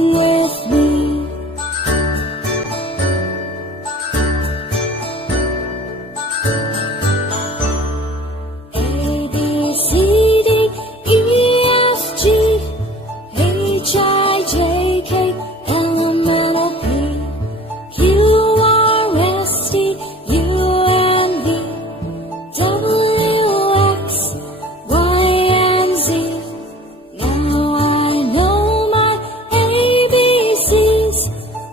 Sing with me. A, B, C, D, E, F, G, H, I, J, K, L, M, N, O, P, Q, R, S, T, U, and V, W, X, Y, and Z. Now I know my ABCs.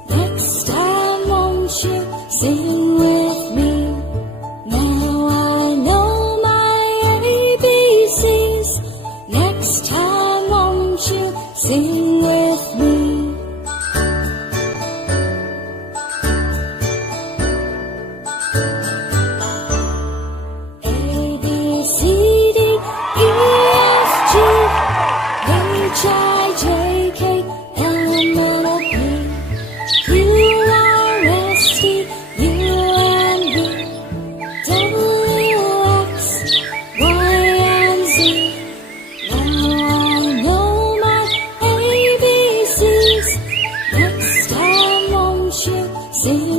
Next time won't you sing with me? Now I know my ABCs. Next time won't you sing with me? A, B, C, D, E, F, G, H, I, J, K, L, M, N, O, P, Q, R, S, T, U, and V, W, X, Y, and Z. Now I know my ABCs. Next time won't you sing